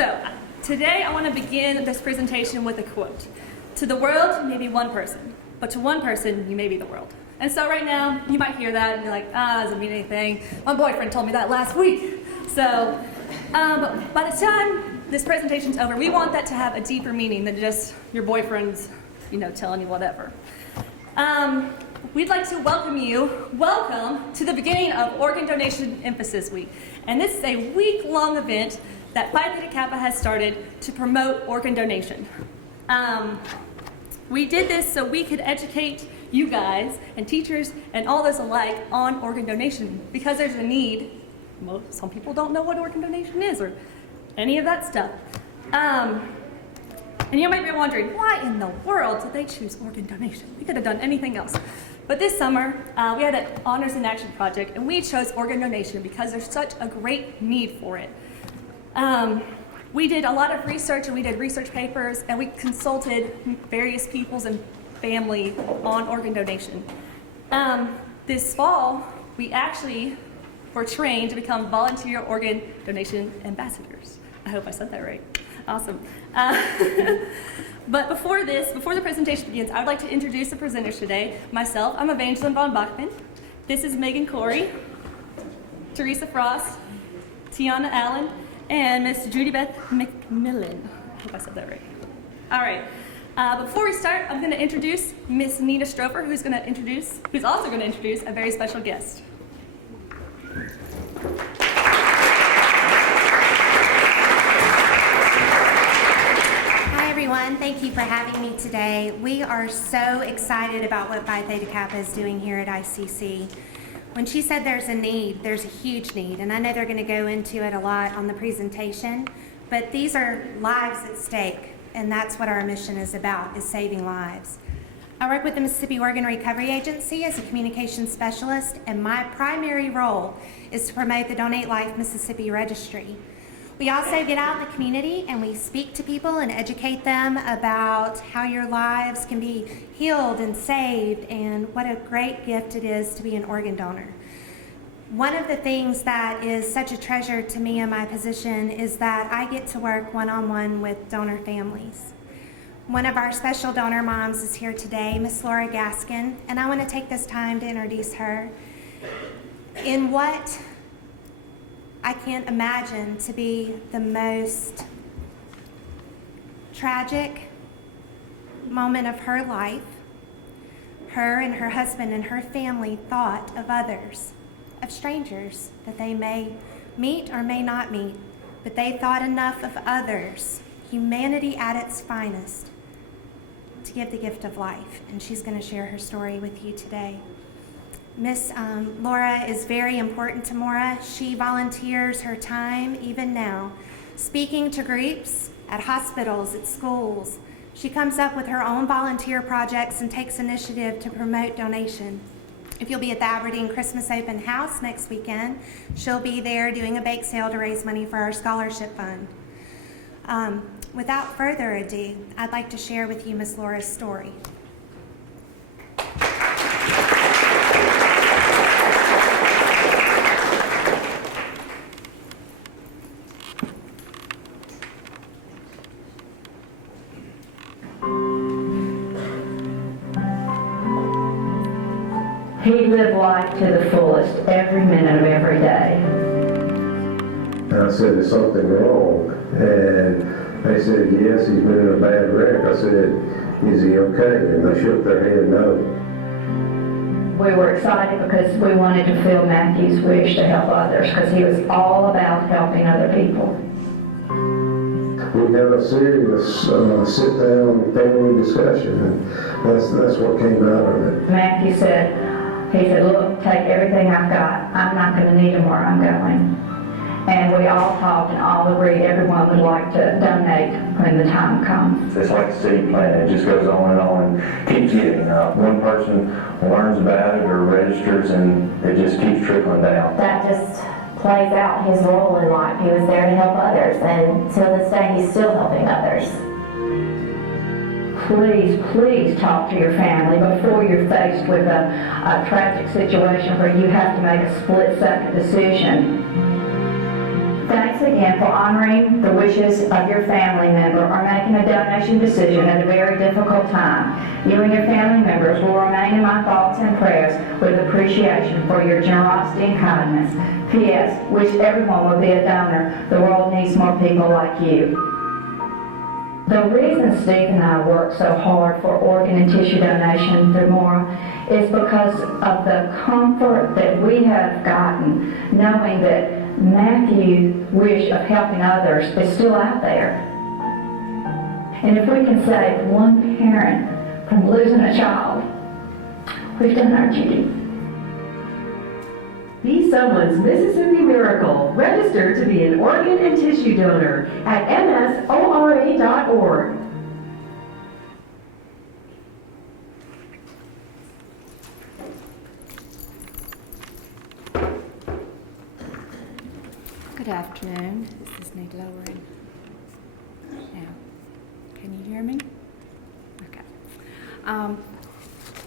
So today I want to begin this presentation with a quote. To the world, you may be one person, but to one person, you may be the world. And so right now, you might hear that and be like, that doesn't mean anything. My boyfriend told me that last week. So, but by the time this presentation's over, we want that to have a deeper meaning than just your boyfriend's, telling you whatever. We'd like to welcome to the beginning of Organ Donation Emphasis Week. And this is a week-long event that Phi Theta Kappa has started to promote organ donation. We did this so we could educate you guys and teachers and all those alike on organ donation because there's a need. Some people don't know what organ donation is or any of that stuff. And you might be wondering, why in the world did they choose organ donation? We could have done anything else. But this summer, we had an Honors in Action project, and we chose organ donation because there's such a great need for it. We did a lot of research, and we did research papers, and we consulted various peoples and family on organ donation. This fall, we actually were trained to become volunteer organ donation ambassadors. I hope I said that right. Awesome. But before the presentation begins, I would like to introduce the presenters today. Myself, I'm Evangeline von Bachman. This is Megan Corey, Teresa Frost, Tiana Allen, and Miss Judy Beth McMillan. I hope I said that right. All right. Before we start, I'm going to introduce Miss Nina Strofer, who's also going to introduce a very special guest. Thank you for having me today. We are so excited about what Phi Theta Kappa is doing here at ICC. When she said there's a need, there's a huge need, and I know they're going to go into it a lot on the presentation, but these are lives at stake, and that's what our mission is about, is saving lives. I work with the Mississippi Organ Recovery Agency as a communications specialist, and my primary role is to promote the Donate Life Mississippi Registry. We also get out in the community and we speak to people and educate them about how your lives can be healed and saved and what a great gift it is to be an organ donor. One of the things that is such a treasure to me in my position is that I get to work one-on-one with donor families. One of our special donor moms is here today, Miss Laura Gaskin, and I want to take this time to introduce her. In what I can't imagine to be the most tragic moment of her life, her and her husband and her family thought of others, of strangers that they may meet or may not meet, but they thought enough of others, humanity at its finest, to give the gift of life. And she's going to share her story with you today. Miss Laura is very important to Mora. She volunteers her time, even now, speaking to groups at hospitals, at schools. She comes up with her own volunteer projects and takes initiative to promote donation. If you'll be at the Aberdeen Christmas Open House next weekend, she'll be there doing a bake sale to raise money for our scholarship fund. Without further ado, I'd like to share with you Miss Laura's story. He lived life to the fullest every minute of every day. And I said, is something wrong? And they said, yes, he's been in a bad wreck. I said, is he okay? And they shook their head no. We were excited because we wanted to fulfill Mackey's wish to help others because he was all about helping other people. We had a serious sit-down family discussion, and that's what came out of it. Mackey said, look, take everything I've got. I'm not going to need them where I'm going. And we all talked and all agreed everyone would like to donate when the time comes. It's like a seed plant. It just goes on and keeps giving. One person learns about it or registers and it just keeps trickling down. That just plays out his role in life. He was there to help others, and to this day he's still helping others. Please talk to your family before you're faced with a tragic situation where you have to make a split-second decision. Thanks thanks again for honoring the wishes of your family member or making a donation decision at a very difficult time. You and your family members will remain in my thoughts and prayers with appreciation for your generosity and kindness. P.S. Wish everyone would be a donor. The world needs more people like you. The reason Steve and I work so hard for organ and tissue donation, Demora, is because of the comfort that we have gotten knowing that Matthew's wish of helping others is still out there. And if we can save one parent from losing a child, we've done our duty. Be someone's Mississippi Miracle. Register to be an organ and tissue donor at msora.org. Good afternoon. This is need lowering. Now, can you hear me? Okay.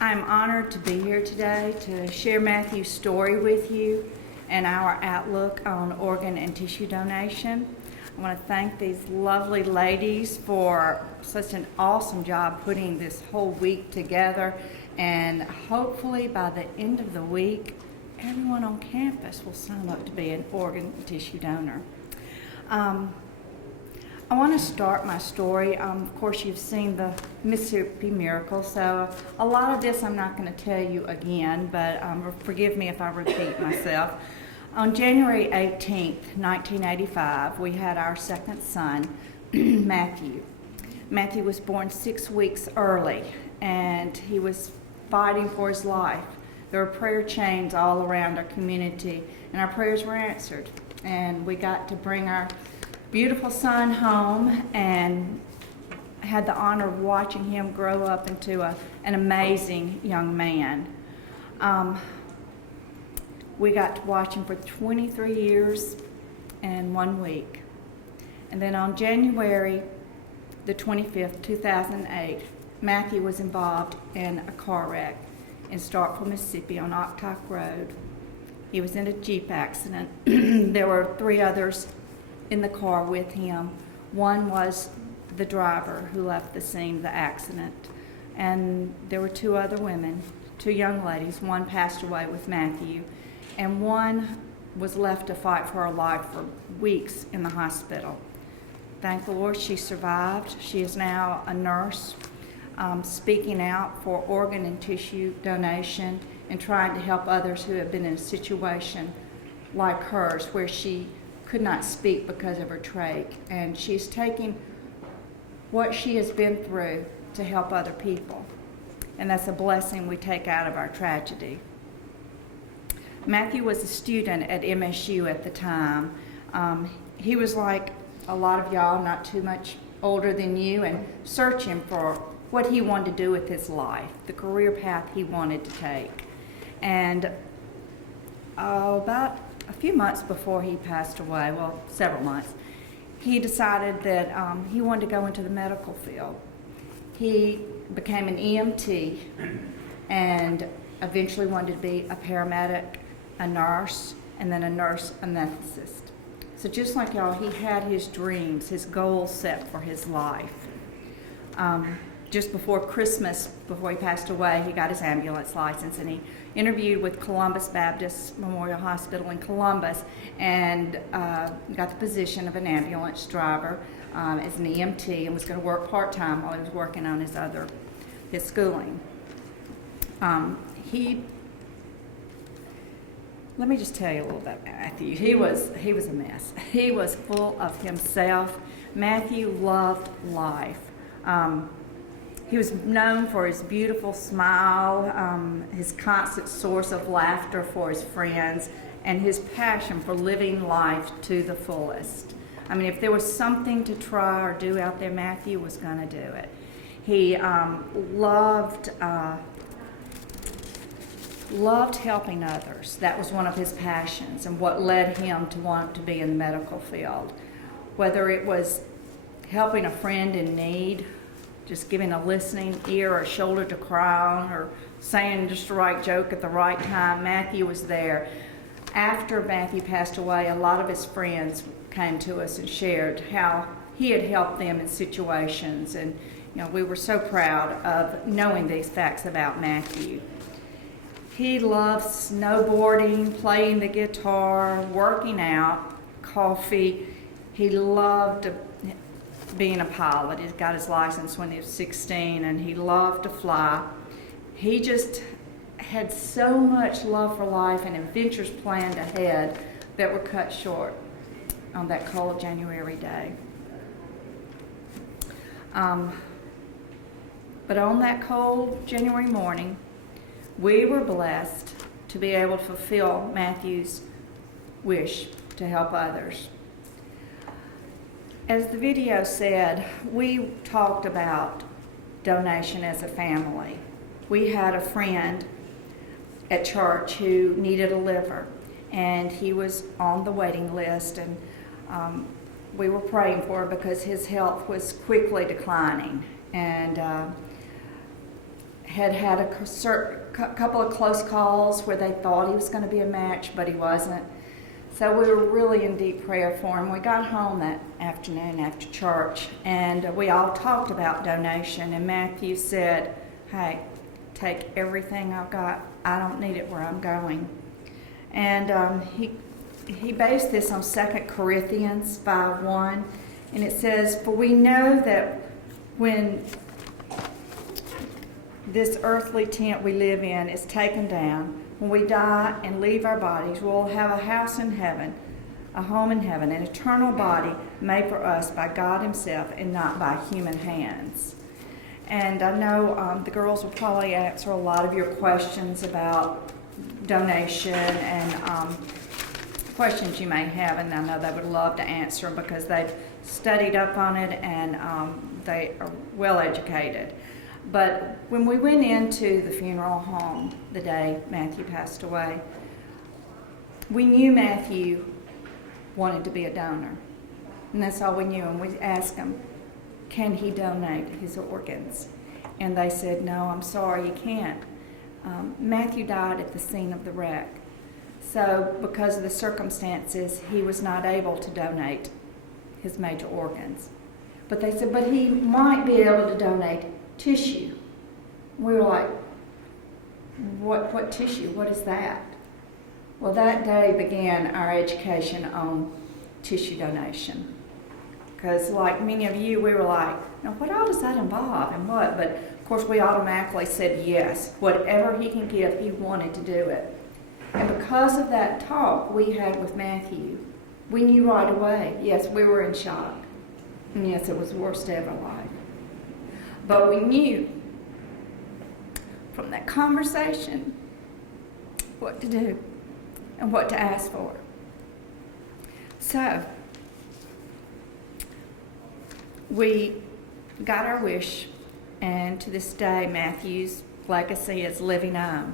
I'm honored to be here today to share Matthew's story with you and our outlook on organ and tissue donation. I want to thank these lovely ladies for such an awesome job putting this whole week together, and hopefully by the end of the week, everyone on campus will sign up to be an organ and tissue donor. I want to start my story. Of course, you've seen the Mississippi Miracle, so a lot of this I'm not going to tell you again, but forgive me if I repeat myself. On January 18th, 1985, we had our second son, Matthew. Matthew was born 6 weeks early, and he was fighting for his life. There were prayer chains all around our community, and our prayers were answered. And we got to bring our beautiful son home and had the honor of watching him grow up into an amazing young man. We got to watch him for 23 years and 1 week. And then on January the 25th, 2008, Mackey was involved in a car wreck in Starkville, Mississippi on Octok Road. He was in a Jeep accident. There were 3 others in the car with him. One was the driver who left the scene of the accident. And there were 2 other women, 2 young ladies. One passed away with Matthew, and one was left to fight for her life for weeks in the hospital. Thank the Lord she survived. She is now a nurse, speaking out for organ and tissue donation and trying to help others who have been in a situation like hers where she could not speak because of her trach. And she's taking what she has been through to help other people. And that's a blessing we take out of our tragedy. Matthew was a student at MSU at the time. He was like a lot of y'all, not too much older than you, and searching for what he wanted to do with his life, the career path he wanted to take. And about a few months before he passed away, well, several months, he decided that he wanted to go into the medical field. He became an EMT and eventually wanted to be a paramedic, a nurse, and then a nurse anesthetist. So just like y'all, he had his dreams, his goals set for his life. Just before Christmas, before he passed away, he got his ambulance license, and he interviewed with Columbus Baptist Memorial Hospital in Columbus and got the position of an ambulance driver as an EMT, and was going to work part-time while he was working on his schooling. Let me just tell you a little about Matthew. He was a mess. He was full of himself. Matthew loved life. He was known for his beautiful smile, his constant source of laughter for his friends, and his passion for living life to the fullest. I mean, if there was something to try or do out there, Matthew was going to do it. He loved helping others. That was one of his passions and what led him to want to be in the medical field. Whether it was helping a friend in need, just giving a listening ear or a shoulder to cry on, or saying just the right joke at the right time, Matthew was there. after Matthew passed away, a lot of his friends came to us and shared how he had helped them in situations, and we were so proud of knowing these facts about Matthew. He loved snowboarding, playing the guitar, working out, coffee. He loved being a pilot. He got his license when he was 16, and he loved to fly. He just had so much love for life and adventures planned ahead that were cut short on that cold January day. But on that cold January morning, we were blessed to be able to fulfill Matthew's wish to help others. As the video said, we talked about donation as a family. We had a friend at church who needed a liver, and he was on the waiting list, and we were praying for him because his health was quickly declining, and had a couple of close calls where they thought he was going to be a match, but he wasn't. So we were really in deep prayer for him. We got home that afternoon after church, and we all talked about donation, and Matthew said, "Hey, take everything I've got. I don't need it where I'm going." And he based this on 2 Corinthians 5:1, and it says, "For we know that when this earthly tent we live in is taken down, when we die and leave our bodies, we'll have a house in heaven, a home in heaven, an eternal body made for us by God Himself and not by human hands." And I know the girls will probably answer a lot of your questions about donation and questions you may have, and I know they would love to answer them because they've studied up on it and they are well educated. But when we went into the funeral home the day Matthew passed away, we knew Matthew wanted to be a donor. And that's all we knew. And we asked him, can he donate his organs? And they said, no, I'm sorry, you can't. Matthew died at the scene of the wreck. So because of the circumstances, he was not able to donate his major organs. But they said, but he might be able to donate tissue. We were like, what tissue? What is that? Well, that day began our education on tissue donation. Because like many of you, we were like, now what all does that involve and what? But of course we automatically said yes. Whatever he can give, he wanted to do it. And because of that talk we had with Matthew, we knew right away, yes, we were in shock. And yes, it was the worst day of our life. But we knew from that conversation what to do and what to ask for. So we got our wish, and to this day Matthew's legacy is living on.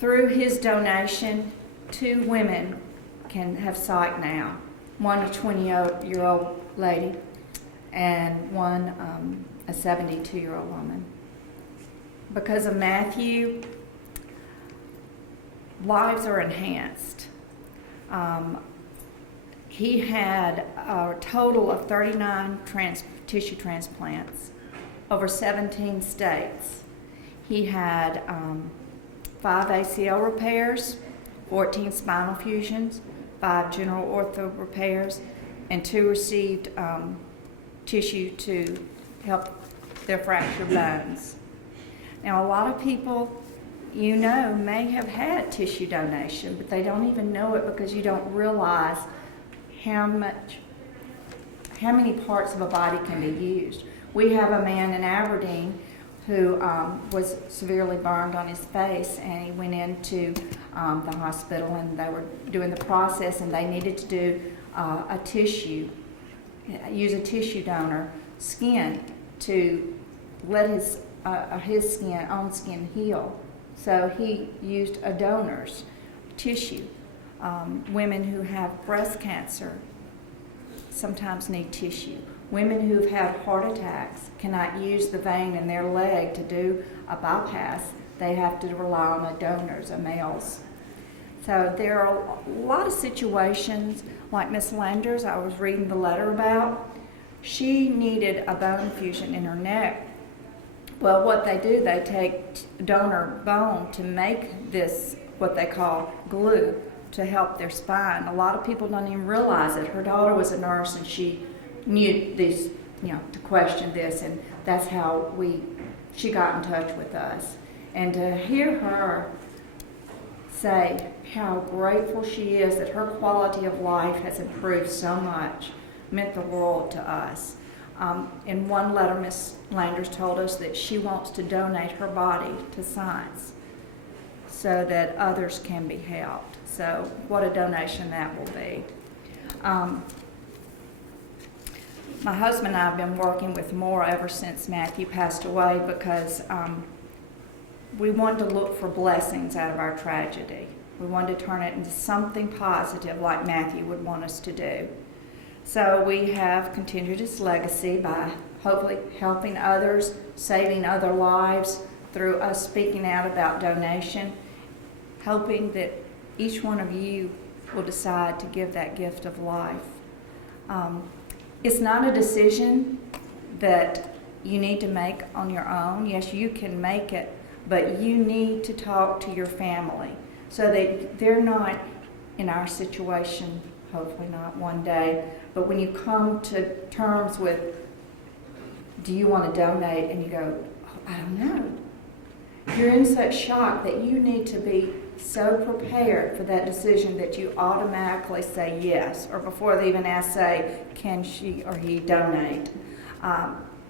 Through his donation, 2 women can have sight now. One a 20-year-old lady and one a 72-year-old woman. Because of Matthew, lives are enhanced. He had a total of 39 tissue transplants over 17 states. He had 5 ACL repairs, 14 spinal fusions, 5 general ortho repairs, and 2 received tissue to help their fractured bones. Now, a lot of people, may have had tissue donation, but they don't even know it because you don't realize how many parts of a body can be used. We have a man in Aberdeen who was severely burned on his face, and he went into the hospital, and they were doing the process, and they needed to do use a tissue donor skin to let his own skin heal. So he used a donor's tissue. Women who have breast cancer sometimes need tissue. Women who've had heart attacks cannot use the vein in their leg to do a bypass. They have to rely on a donor's, a male's. So there are a lot of situations, like Miss Landers, I was reading the letter about. She needed a bone infusion in her neck. Well, what they do, they take donor bone to make this, what they call glue, to help their spine. A lot of people don't even realize it. Her daughter was a nurse and she knew this, to question this, and that's how she got in touch with us. And to hear her say how grateful she is that her quality of life has improved so much meant the world to us. In one letter, Ms. Landers told us that she wants to donate her body to science so that others can be helped. So what a donation that will be. My husband and I have been working with Maura ever since Matthew passed away because we wanted to look for blessings out of our tragedy. We wanted to turn it into something positive like Matthew would want us to do. So we have continued his legacy by hopefully helping others, saving other lives through us speaking out about donation, hoping that each one of you will decide to give that gift of life. It's not a decision that you need to make on your own. Yes, you can make it, but you need to talk to your family so that they're not in our situation, hopefully not one day, but when you come to terms with, do you want to donate? And you go, oh, I don't know. You're in such shock that you need to be so prepared for that decision that you automatically say yes, or before they even ask, say, can she or he donate?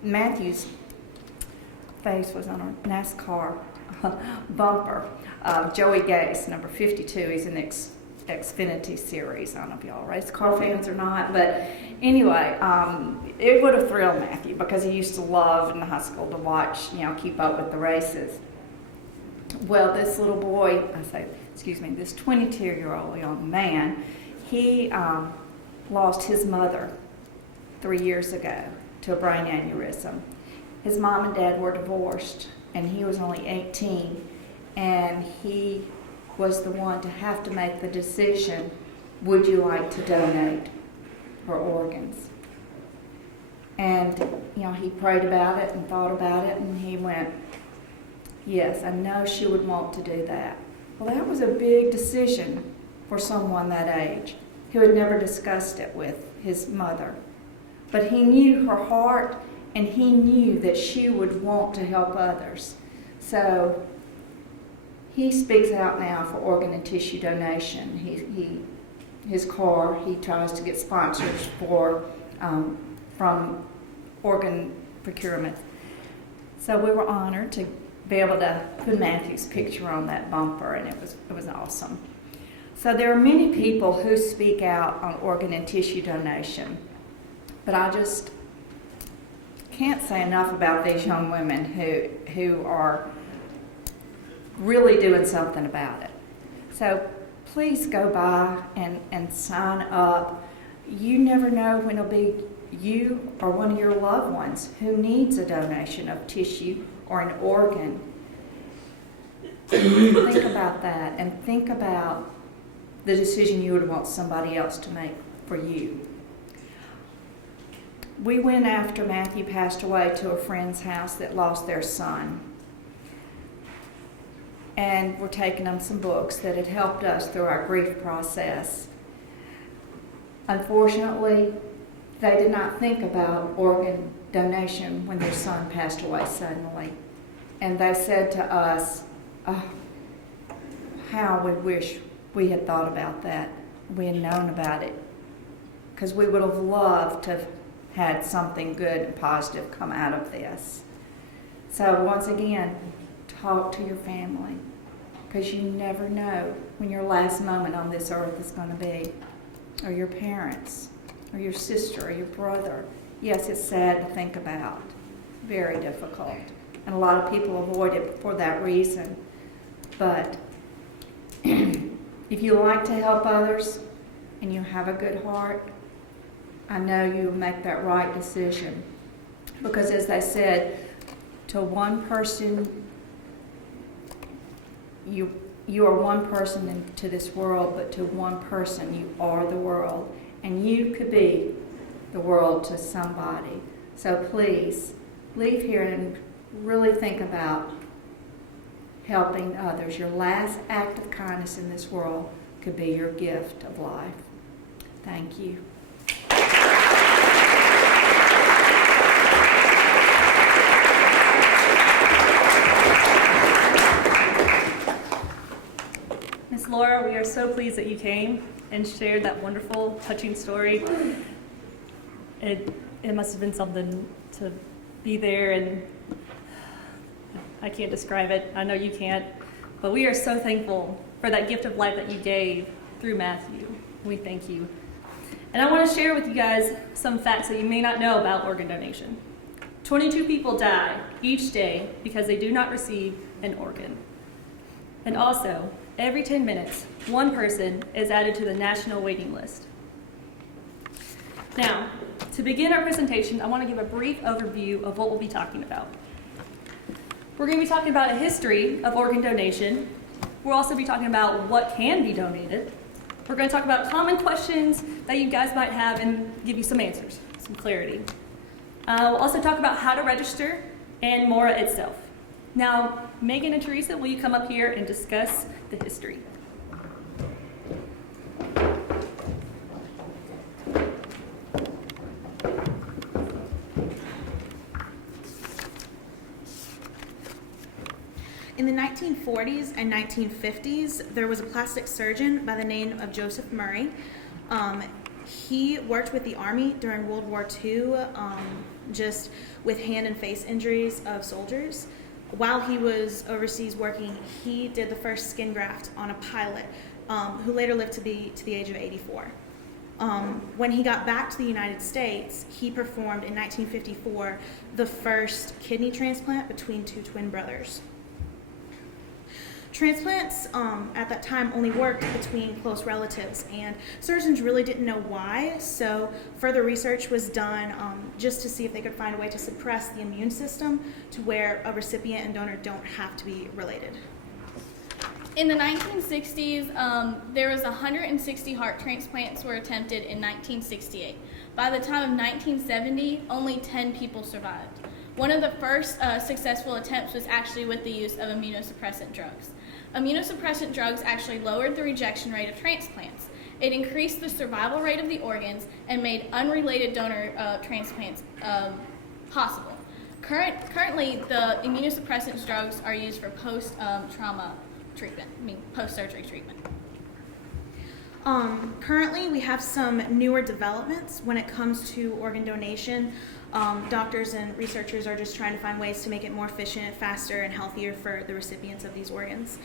Matthew's face was on a NASCAR bumper. Joey Gase, number 52, he's in the Xfinity series. I don't know if y'all race car fans or not, but anyway, it would have thrilled Matthew because he used to love in high school to watch, keep up with the races. Well, this little boy, this 22-year-old young man, he lost his mother 3 years ago to a brain aneurysm. His mom and dad were divorced, and he was only 18, and he was the one to have to make the decision, would you like to donate her organs? And, he prayed about it and thought about it, and he went, yes, I know she would want to do that. Well, that was a big decision for someone that age who had never discussed it with his mother. But he knew her heart, and he knew that she would want to help others. So he speaks out now for organ and tissue donation. His car, he tries to get sponsors for from organ procurement. So we were honored to be able to put Matthew's picture on that bumper, and it was awesome. So there are many people who speak out on organ and tissue donation, but I just can't say enough about these young women who are really doing something about it. So please go by and sign up. You never know when it'll be you or one of your loved ones who needs a donation of tissue or an organ. Think about that, and think about the decision you would want somebody else to make for you. We went after Matthew passed away to a friend's house that lost their son. And we're taking them some books that had helped us through our grief process. Unfortunately, they did not think about organ donation when their son passed away suddenly. And they said to us, oh, how we wish we had thought about that, we had known about it. Because we would have loved to have had something good and positive come out of this. So once again, talk to your family, because you never know when your last moment on this earth is going to be, or your parents, or your sister, or your brother. Yes, it's sad to think about, very difficult, and a lot of people avoid it for that reason. But if you like to help others and you have a good heart, I know you will make that right decision. Because as they said, to one person, you you are one person into this world, but to one person, you are the world. And you could be the world to somebody. So please, leave here and really think about helping others. Your last act of kindness in this world could be your gift of life. Thank you. Miss Laura, we are so pleased that you came and shared that wonderful, touching story. It must have been something to be there, and I can't describe it. I know you can't, but we are so thankful for that gift of life that you gave through Matthew. We thank you. And I want to share with you guys some facts that you may not know about organ donation. 22 people die each day because they do not receive an organ. And also, every 10 minutes, one person is added to the national waiting list. Now, to begin our presentation, I want to give a brief overview of what we'll be talking about. We're going to be talking about a history of organ donation. We'll also be talking about what can be donated. We're going to talk about common questions that you guys might have and give you some answers, some clarity. We'll also talk about how to register and Mora itself. Now, Megan and Teresa, will you come up here and discuss the history? In the 1940s and 1950s, there was a plastic surgeon by the name of Joseph Murray. He worked with the Army during World War II, just with hand and face injuries of soldiers. While he was overseas working, he did the first skin graft on a pilot who later lived to the age of 84. When he got back to the United States, he performed in 1954 the first kidney transplant between two twin brothers. Transplants at that time only worked between close relatives, and surgeons really didn't know why, so further research was done just to see if they could find a way to suppress the immune system to where a recipient and donor don't have to be related. In the 1960s, there was 160 heart transplants were attempted in 1968. By the time of 1970, only 10 people survived. One of the first successful attempts was actually with the use of immunosuppressant drugs. Immunosuppressant drugs actually lowered the rejection rate of transplants. It increased the survival rate of the organs and made unrelated donor transplants possible. Currently, the immunosuppressant drugs are used for post-trauma treatment, post-surgery treatment. Currently, we have some newer developments when it comes to organ donation. Doctors and researchers are just trying to find ways to make it more efficient, faster, and healthier for the recipients of these organs.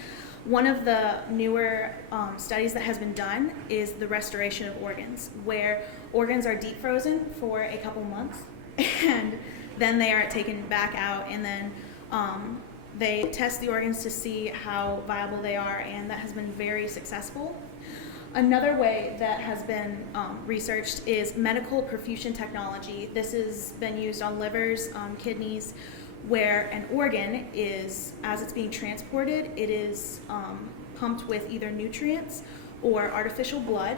One of the newer studies that has been done is the restoration of organs, where organs are deep frozen for a couple months, and then they are taken back out, and then they test the organs to see how viable they are, and that has been very successful. Another way that has been researched is medical perfusion technology. This has been used on livers, kidneys, where an organ is, as it's being transported, it is pumped with either nutrients or artificial blood.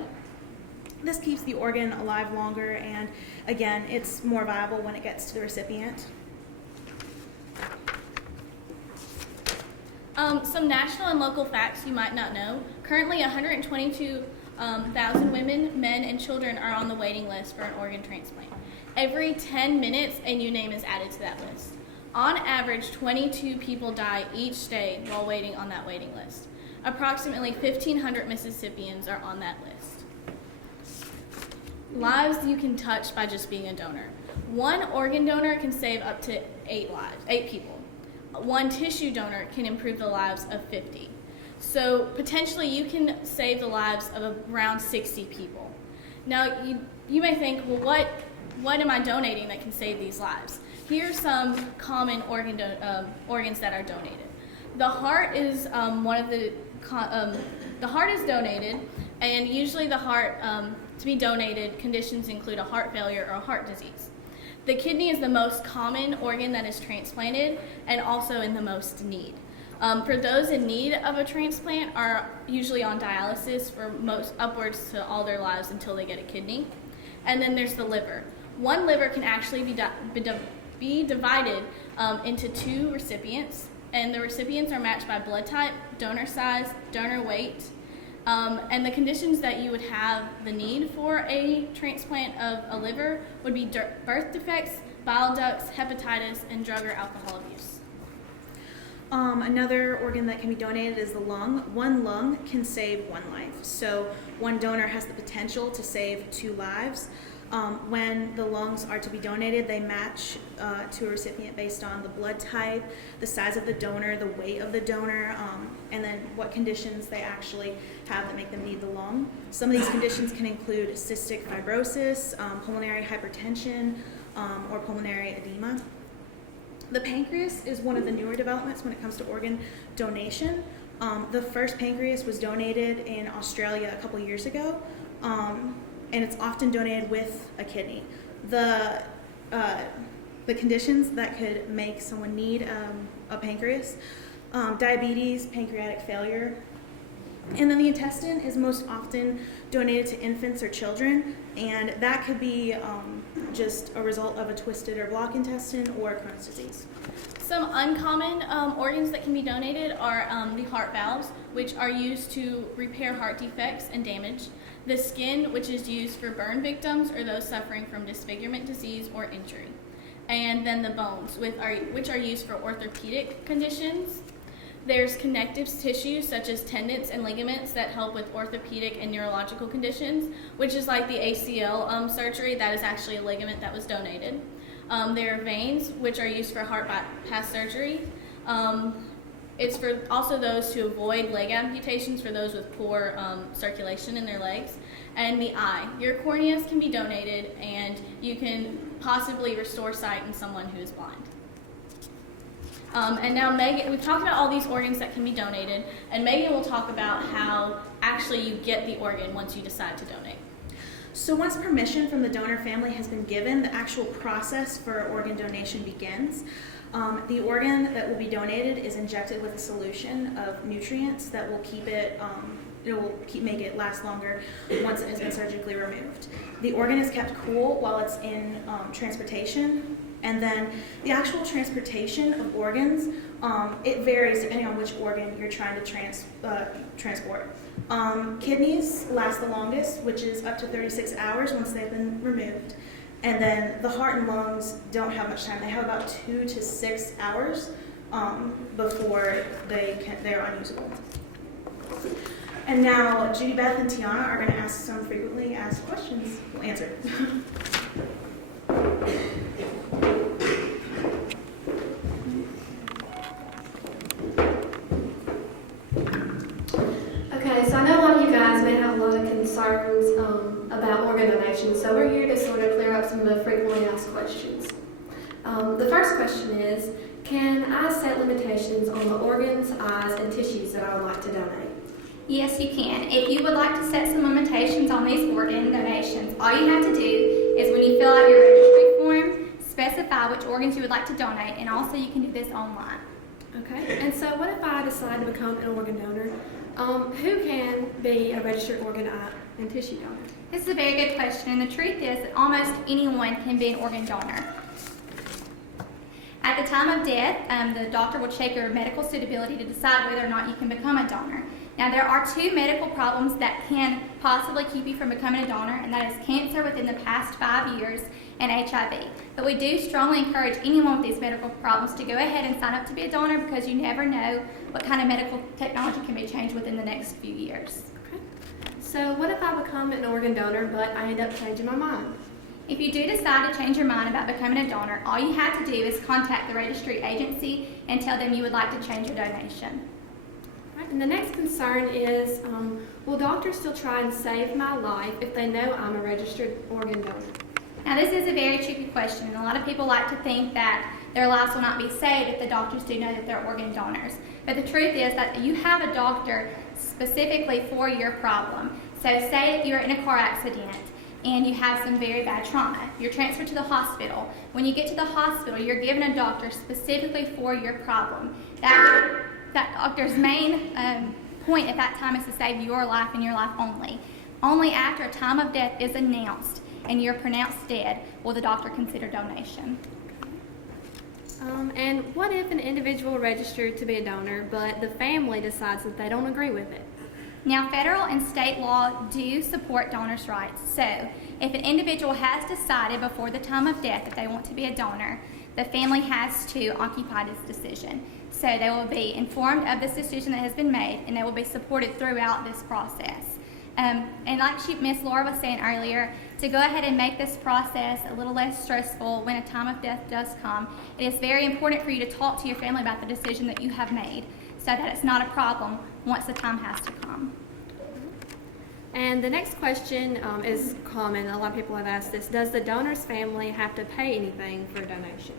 This keeps the organ alive longer, and again, it's more viable when it gets to the recipient. Some national and local facts you might not know. Currently, 122,000 women, men, and children are on the waiting list for an organ transplant. Every 10 minutes, a new name is added to that list. On average, 22 people die each day while waiting on that waiting list. Approximately 1,500 Mississippians are on that list. Lives you can touch by just being a donor. One organ donor can save up to 8 people. One tissue donor can improve the lives of 50. So potentially you can save the lives of around 60 people. Now you may think, well, what am I donating that can save these lives? Here are some common organs that are donated. The heart is the heart is donated, and usually the heart to be donated conditions include a heart failure or a heart disease. The kidney is the most common organ that is transplanted and also in the most need. For those in need of a transplant are usually on dialysis for most upwards to all their lives until they get a kidney. And then there's the liver. One liver can actually be divided into 2 recipients, and the recipients are matched by blood type, donor size, donor weight, and the conditions that you would have the need for a transplant of a liver would be birth defects, bile ducts, hepatitis, and drug or alcohol abuse. Another organ that can be donated is the lung. One lung can save 1 life. So one donor has the potential to save 2 lives. When the lungs are to be donated, they match to a recipient based on the blood type, the size of the donor, the weight of the donor, and then what conditions they actually have that make them need the lung. Some of these conditions can include cystic fibrosis, pulmonary hypertension, or pulmonary edema. The pancreas is one of the newer developments when it comes to organ donation. The first pancreas was donated in Australia a couple years ago, and it's often donated with a kidney. The conditions that could make someone need a pancreas, diabetes, pancreatic failure, and then the intestine is most often donated to infants or children, and that could be just a result of a twisted or blocked intestine or Crohn's disease. Some uncommon organs that can be donated are the heart valves, which are used to repair heart defects and damage, the skin, which is used for burn victims or those suffering from disfigurement disease or injury, and then the bones, which are used for orthopedic conditions. There's connective tissues such as tendons and ligaments that help with orthopedic and neurological conditions, which is like the ACL surgery. That is actually a ligament that was donated. There are veins, which are used for heart bypass surgery. It's for also those to avoid leg amputations for those with poor circulation in their legs. And the eye. Your corneas can be donated, and you can possibly restore sight in someone who is blind. And now Megan, we've talked about all these organs that can be donated, and Megan will talk about how actually you get the organ once you decide to donate. So once permission from the donor family has been given, the actual process for organ donation begins. The organ that will be donated is injected with a solution of nutrients that will keep it, make it last longer once it has been surgically removed. The organ is kept cool while it's in transportation. And then the actual transportation of organs, it varies depending on which organ you're trying to transport. Kidneys last the longest, which is up to 36 hours once they've been removed. And then the heart and lungs don't have much time. They have about 2 to 6 hours before they're unusable. And now Judy, Beth, and Tiana are going to ask some frequently asked questions. We'll answer. Okay, so I know a lot of you guys may have a lot of concerns about organ donation, so we're here to sort of clear up some of the frequently asked questions. The first question is, can I set limitations on the organs, eyes, and tissues that I would like to donate? Yes, you can. If you would like to set some limitations on these organ donations, all you have to do is when you fill out your registry form, specify which organs you would like to donate, and also you can do this online. Okay, and so what if I decide to become an organ donor? Who can be a registered organ, eye, and tissue donor? This is a very good question, and the truth is that almost anyone can be an organ donor. At the time of death, the doctor will check your medical suitability to decide whether or not you can become a donor. Now, there are 2 medical problems that can possibly keep you from becoming a donor, and that is cancer within the past 5 years and HIV. But we do strongly encourage anyone with these medical problems to go ahead and sign up to be a donor, because you never know what kind of medical technology can be changed within the next few years. Okay. So what if I become an organ donor, but I end up changing my mind? If you do decide to change your mind about becoming a donor, all you have to do is contact the registry agency and tell them you would like to change your donation. And the next concern is, will doctors still try and save my life if they know I'm a registered organ donor? Now, this is a very tricky question, and a lot of people like to think that their lives will not be saved if the doctors do know that they're organ donors. But the truth is that you have a doctor specifically for your problem. So say if you're in a car accident and you have some very bad trauma, you're transferred to the hospital. When you get to the hospital, you're given a doctor specifically for your problem. doctor's main point at that time is to save your life and your life only. Only after a time of death is announced and you're pronounced dead will the doctor consider donation. And what if an individual registered to be a donor, but the family decides that they don't agree with it? Now, federal and state law do support donors' rights. So, if an individual has decided before the time of death that they want to be a donor, the family has to occupy this decision. So, they will be informed of this decision that has been made, and they will be supported throughout this process. And like Miss Laura was saying earlier, to go ahead and make this process a little less stressful when a time of death does come, it is very important for you to talk to your family about the decision that you have made so that it's not a problem once the time has to come. And the next question is common. A lot of people have asked this. Does the donor's family have to pay anything for a donation?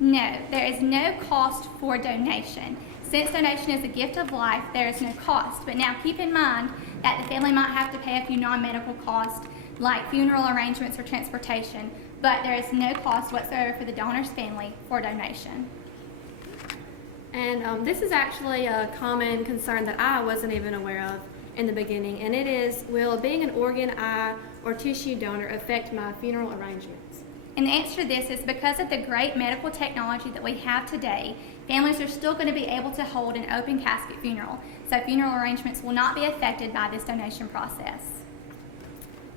No, there is no cost for donation. Since donation is a gift of life, there is no cost. But now keep in mind that the family might have to pay a few non-medical costs like funeral arrangements or transportation, but there is no cost whatsoever for the donor's family for donation. And this is actually a common concern that I wasn't even aware of in the beginning, and it is, will being an organ, eye, or tissue donor affect my funeral arrangements? And the answer to this is because of the great medical technology that we have today, families are still going to be able to hold an open casket funeral. So funeral arrangements will not be affected by this donation process.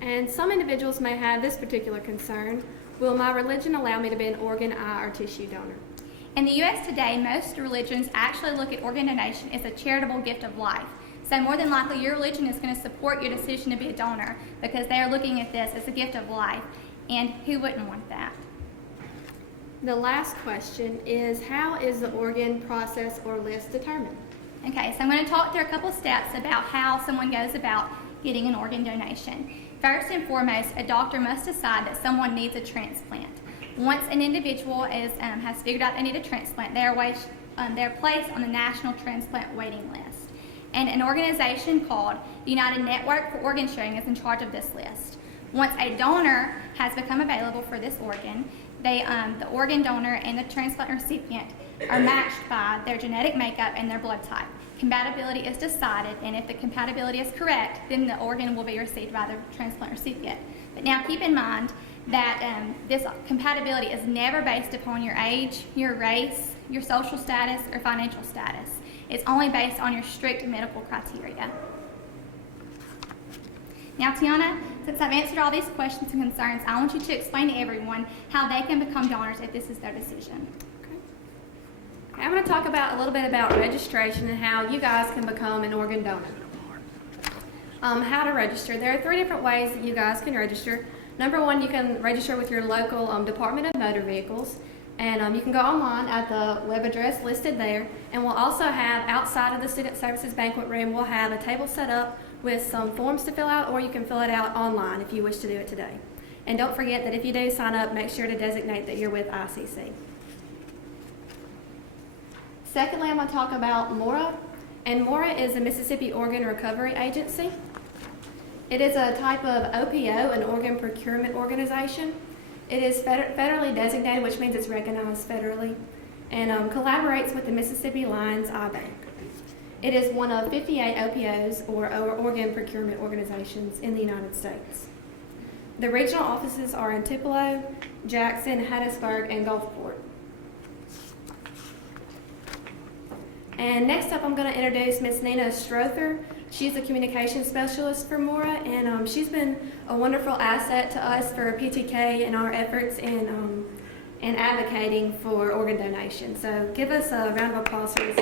And some individuals may have this particular concern. Will my religion allow me to be an organ, eye, or tissue donor? In the U.S. today, most religions actually look at organ donation as a charitable gift of life. So more than likely, your religion is going to support your decision to be a donor because they are looking at this as a gift of life. And who wouldn't want that? The last question is, how is the organ process or list determined? Okay, so I'm going to talk through a couple steps about how someone goes about getting an organ donation. First and foremost, a doctor must decide that someone needs a transplant. Once an individual has figured out they need a transplant, they're placed on the National Transplant Waiting List. And an organization called the United Network for Organ Sharing is in charge of this list. Once a donor has become available for this organ, the organ donor and the transplant recipient are matched by their genetic makeup and their blood type. Compatibility is decided, and if the compatibility is correct, then the organ will be received by the transplant recipient. But now keep in mind that this compatibility is never based upon your age, your race, your social status, or financial status. It's only based on your strict medical criteria. Now, Tiana, since I've answered all these questions and concerns, I want you to explain to everyone how they can become donors if this is their decision. Okay, I'm going to talk a little bit about registration and how you guys can become an organ donor. How to register. There are 3 different ways that you guys can register. Number 1, you can register with your local Department of Motor Vehicles. And you can go online at the web address listed there. And we'll also have, outside of the Student Services Banquet Room, we'll have a table set up with some forms to fill out, or you can fill it out online if you wish to do it today. And don't forget that if you do sign up, make sure to designate that you're with ICC. Secondly, I'm going to talk about MORA. And MORA is the Mississippi Organ Recovery Agency. It is a type of OPO, an organ procurement organization. It is federally designated, which means it's recognized federally, and collaborates with the Mississippi Lions Eye Bank. It is one of 58 OPOs, or organ procurement organizations, in the United States. The regional offices are in Tupelo, Jackson, Hattiesburg, and Gulfport. And next up, I'm going to introduce Miss Nina Strother. She's a communications specialist for MORA, and she's been a wonderful asset to us for PTK and our efforts in advocating for organ donation. So give us a round of applause for this.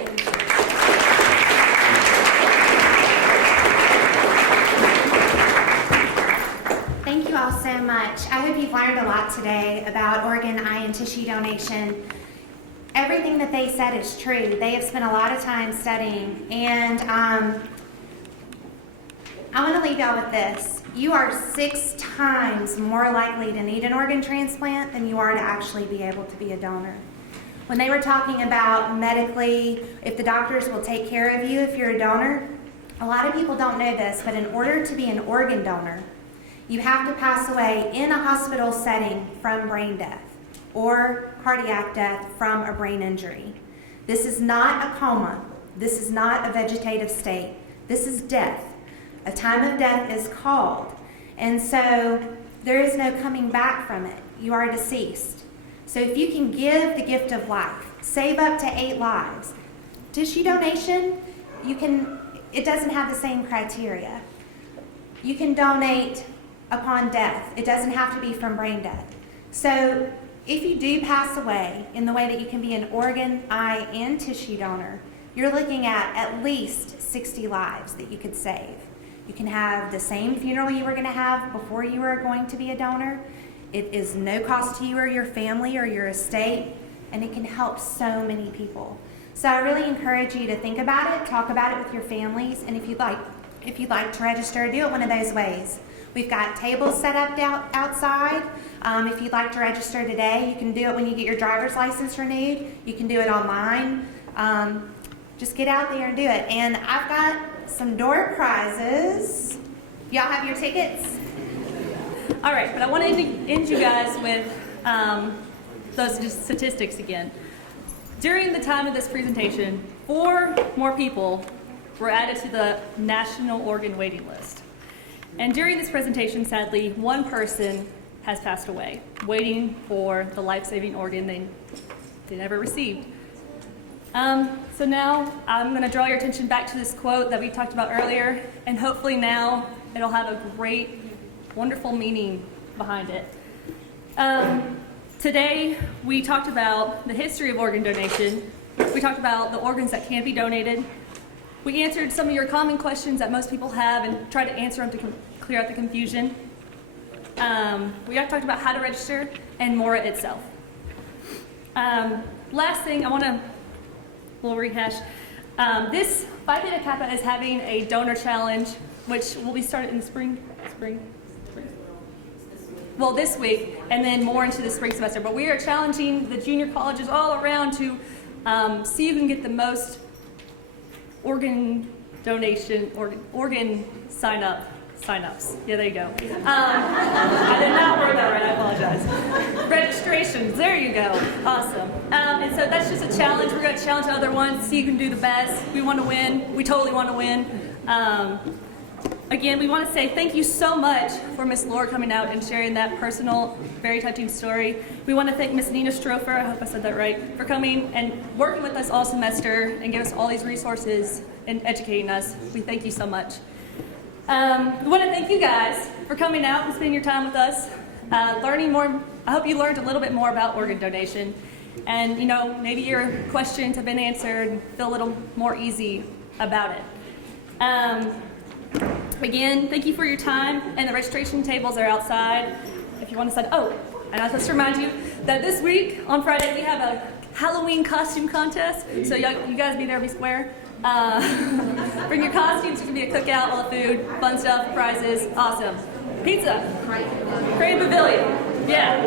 Thank you all so much. I hope you've learned a lot today about organ, eye, and tissue donation. Everything that they said is true. They have spent a lot of time studying, and I want to leave y'all with this. You are 6 times more likely to need an organ transplant than you are to actually be able to be a donor. When they were talking about medically, if the doctors will take care of you if you're a donor, a lot of people don't know this, but in order to be an organ donor, you have to pass away in a hospital setting from brain death or cardiac death from a brain injury. This is not a coma. This is not a vegetative state. This is death. A time of death is called. And so there is no coming back from it. You are deceased. So if you can give the gift of life, save up to 8 lives. Tissue donation, it doesn't have the same criteria. You can donate upon death. It doesn't have to be from brain death. So if you do pass away in the way that you can be an organ, eye, and tissue donor, you're looking at least 60 lives that you could save. You can have the same funeral you were going to have before you were going to be a donor. It is no cost to you or your family or your estate, and it can help so many people. So I really encourage you to think about it, talk about it with your families, and if you'd like to register, do it one of those ways. We've got tables set up outside. If you'd like to register today, you can do it when you get your driver's license renewed. You can do it online. Just get out there and do it. And I've got some door prizes. Y'all have your tickets? All right, but I want to end you guys with those statistics again. During the time of this presentation, 4 more people were added to the National Organ Waiting List. And during this presentation, sadly, 1 person has passed away, waiting for the life-saving organ they never received. So now I'm going to draw your attention back to this quote that we talked about earlier, and hopefully now it'll have a great, wonderful meaning behind it. Today we talked about the history of organ donation. We talked about the organs that can be donated. We answered some of your common questions that most people have and tried to answer them to clear out the confusion. We talked about how to register and MORA itself. Last thing, we'll rehash. This Phi Theta Kappa is having a donor challenge, which will be started in the spring. Well, this week, and then more into the spring semester. But we are challenging the junior colleges all around to see who can get the most organ donation, organ sign-ups. Yeah, there you go. I did not word that right, I apologize. Registrations, there you go. Awesome. And so that's just a challenge. We're going to challenge other ones, see who can do the best. We want to win. We totally want to win. Again, we want to say thank you so much for Miss Laura coming out and sharing that personal, very touching story. We want to thank Miss Nina Strofer, I hope I said that right, for coming and working with us all semester and give us all these resources and educating us. We thank you so much. We want to thank you guys for coming out and spending your time with us, learning more. I hope you learned a little bit more about organ donation. And, maybe your questions have been answered and feel a little more easy about it. Again, thank you for your time, and the registration tables are outside if you want to sign. Oh, and I was supposed to remind you that this week, on Friday, we have a Halloween costume contest, so you guys be there, be square. Bring your costumes, it can be a cookout, all the food, fun stuff, prizes, awesome. Pizza, Crane Pavilion, yeah.